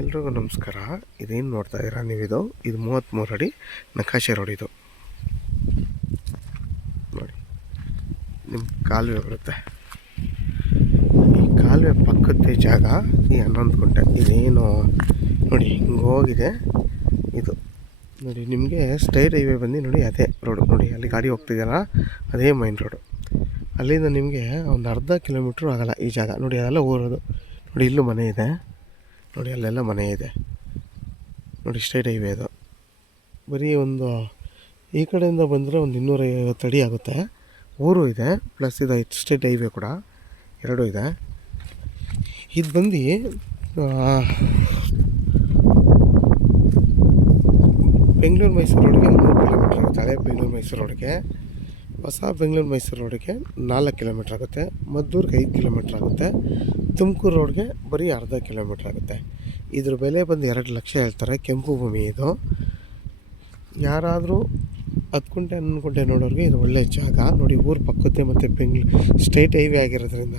ಎಲ್ರಿಗೂ ನಮಸ್ಕಾರ. ಇದೇನು ನೋಡ್ತಾ ಇದ್ದೀರಾ ನೀವಿದು 33 ಅಡಿ ನಕಾಶೆ ರೋಡ್. ಇದು ನೋಡಿ, ನಿಮ್ಮ ಕಾಲುವೆ ಬರುತ್ತೆ. ಈ ಕಾಲುವೆ ಪಕ್ಕದ ಜಾಗ ಈ 11 ಗುಂಟೆ. ಇದೇನು ನೋಡಿ ಹಿಂಗೆ ಹೋಗಿದೆ. ಇದು ನೋಡಿ ನಿಮಗೆ ಸ್ಟೇಟ್ ಹೈವೇ ಬಂದು ನೋಡಿ, ಅದೇ ರೋಡು ನೋಡಿ, ಅಲ್ಲಿ ಗಾಡಿ ಹೋಗ್ತಿದೆಯಲ್ಲ ಅದೇ ಮೈನ್ ರೋಡು. ಅಲ್ಲಿಂದ ನಿಮಗೆ ಒಂದು ಅರ್ಧ ಕಿಲೋಮೀಟ್ರ್ ಆಗಲ್ಲ ಈ ಜಾಗ. ನೋಡಿ ಅದೆಲ್ಲ ಊರೋದು. ನೋಡಿ ಇಲ್ಲೂ ಮನೆ ಇದೆ, ನೋಡಿ ಅಲ್ಲೆಲ್ಲ ಮನೆ ಇದೆ. ನೋಡಿ ಸ್ಟ್ರೈಟ್ ಹೈವೇ ಅದು. ಬರೀ ಒಂದು ಈ ಕಡೆಯಿಂದ ಬಂದರೆ ಒಂದು 250 ಅಡಿ ಆಗುತ್ತೆ. ಊರು ಇದೆ, ಪ್ಲಸ್ ಇದು ಸ್ಟ್ರೈಟ್ ಹೈವೇ ಕೂಡ ಎರಡೂ ಇದೆ. ಇದು ಬಂದು ಬೆಂಗಳೂರು ಮೈಸೂರು ರೋಡ್ಗೆ 3 ಕಿಲೋಮೀಟ್ರ್ ಆಗುತ್ತೆ. ಹಳೆ ಬೆಂಗಳೂರು ಮೈಸೂರು ರೋಡ್ಗೆ, ಹೊಸ ಬೆಂಗಳೂರು ಮೈಸೂರು ರೋಡ್ಗೆ 4 ಕಿಲೋಮೀಟ್ರ್ ಆಗುತ್ತೆ. ಮದ್ದೂರಿಗೆ 5 ಕಿಲೋಮೀಟ್ರ್ ಆಗುತ್ತೆ. ತುಮಕೂರು ರೋಡ್ಗೆ ಬರೀ ಅರ್ಧ ಕಿಲೋಮೀಟ್ರ್ ಆಗುತ್ತೆ. ಇದ್ರ ಬೆಲೆ ಬಂದು 2 ಲಕ್ಷ ಹೇಳ್ತಾರೆ. ಕೆಂಪು ಭೂಮಿ ಇದು. ಯಾರಾದರೂ 10 ಗುಂಟೆ 11 ಗುಂಟೆ ನೋಡೋರಿಗೆ ಇದು ಒಳ್ಳೆಯ ಜಾಗ. ನೋಡಿ ಊರು ಪಕ್ಕದ್ದೇ ಮತ್ತು ಸ್ಟೇಟ್ ಹೈವೇ ಆಗಿರೋದ್ರಿಂದ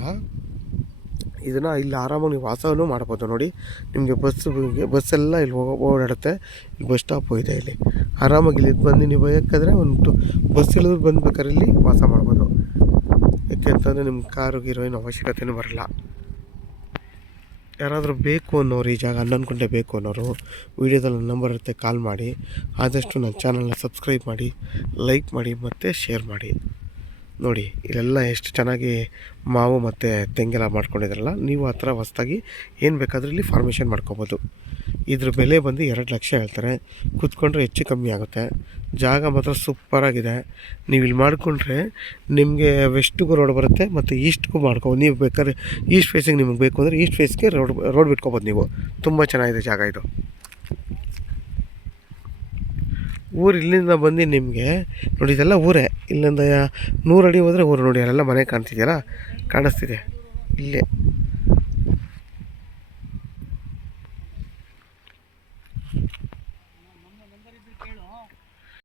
ಇದನ್ನು ಇಲ್ಲಿ ಆರಾಮಾಗಿ ನೀವು ವಾಸನೂ ಮಾಡ್ಬೋದು. ನೋಡಿ ನಿಮಗೆ ಬಸ್ಸೆಲ್ಲ ಇಲ್ಲಿ ಓಡಾಡುತ್ತೆ. ಇಲ್ಲಿ ಬಸ್ ಸ್ಟಾಪು ಇದೆ. ಇಲ್ಲಿ ಆರಾಮಾಗಿ ಇಲ್ಲಿ ಬಂದು ನೀವು ಬೇಕಾದರೆ ಒಂದು ಬಸ್ ಇಳಿದು ಬಂದ್ಬೇಕಾದ್ರೆ ಇಲ್ಲಿ ವಾಸ ಮಾಡ್ಬೋದು. ಯಾಕೆಂತಂದರೆ ನಿಮ್ಮ ಕಾರು ಗೀರೋ ಏನು ಅವಶ್ಯಕತೆಯೂ ಬರಲ್ಲ. ಯಾರಾದರೂ ಬೇಕು ಅನ್ನೋರು, ಈ ಜಾಗ 11 ಗುಂಟೆ ಬೇಕು ಅನ್ನೋರು, ವೀಡಿಯೋದಲ್ಲಿ ನನ್ನ ನಂಬರ್ ಇರುತ್ತೆ, ಕಾಲ್ ಮಾಡಿ. ಆದಷ್ಟು ನನ್ನ ಚಾನಲ್ನ ಸಬ್ಸ್ಕ್ರೈಬ್ ಮಾಡಿ, ಲೈಕ್ ಮಾಡಿ ಮತ್ತು ಶೇರ್ ಮಾಡಿ. ನೋಡಿ ಇಲ್ಲೆಲ್ಲ ಎಷ್ಟು ಚೆನ್ನಾಗಿ ಮಾವು ಮತ್ತು ತೆಂಗೆಲ್ಲ ಮಾಡ್ಕೊಂಡಿದ್ರಲ್ಲ, ನೀವು ಆ ಥರ ಹೊಸ್ದಾಗಿ ಏನು ಬೇಕಾದರೂ ಇಲ್ಲಿ ಫಾರ್ಮೇಷನ್ ಮಾಡ್ಕೊಬೋದು. ಇದ್ರ ಬೆಲೆ ಬಂದು 2 ಲಕ್ಷ ಹೇಳ್ತಾರೆ. ಕೂತ್ಕೊಂಡ್ರೆ ಹೆಚ್ಚು ಕಮ್ಮಿ ಆಗುತ್ತೆ. ಜಾಗ ಮಾತ್ರ ಸೂಪರಾಗಿದೆ. ನೀವು ಇಲ್ಲಿ ಮಾಡಿಕೊಂಡ್ರೆ ನಿಮಗೆ ವೆಸ್ಟ್ಗೂ ರೋಡ್ ಬರುತ್ತೆ ಮತ್ತು ಈಸ್ಟ್ಗೂ ಮಾಡ್ಕೊಬೋದು. ನೀವು ಬೇಕಾದ್ರೆ ಈಸ್ಟ್ ಫೇಸಿಂಗ್ ನಿಮಗೆ ಬೇಕು ಅಂದರೆ ಈಸ್ಟ್ ಫೇಸ್ಗೆ ರೋಡ್ ಬಿಟ್ಕೊಬೋದು ನೀವು. ತುಂಬ ಚೆನ್ನಾಗಿದೆ ಜಾಗ ಇದು. ಊರು ಇಲ್ಲಿಂದ ಬಂದು ನಿಮಗೆ ನೋಡಿ ಇದೆಲ್ಲ ಊರೇ. ಇಲ್ಲಿಂದ 100 ಅಡಿ ಹೋದರೆ ಊರು. ನೋಡಿ ಅಲ್ಲೆಲ್ಲ ಮನೆ ಕಾಣ್ತಿದೆಯಲ್ಲ, ಕಾಣಿಸ್ತಿದೆ ಇಲ್ಲೇ.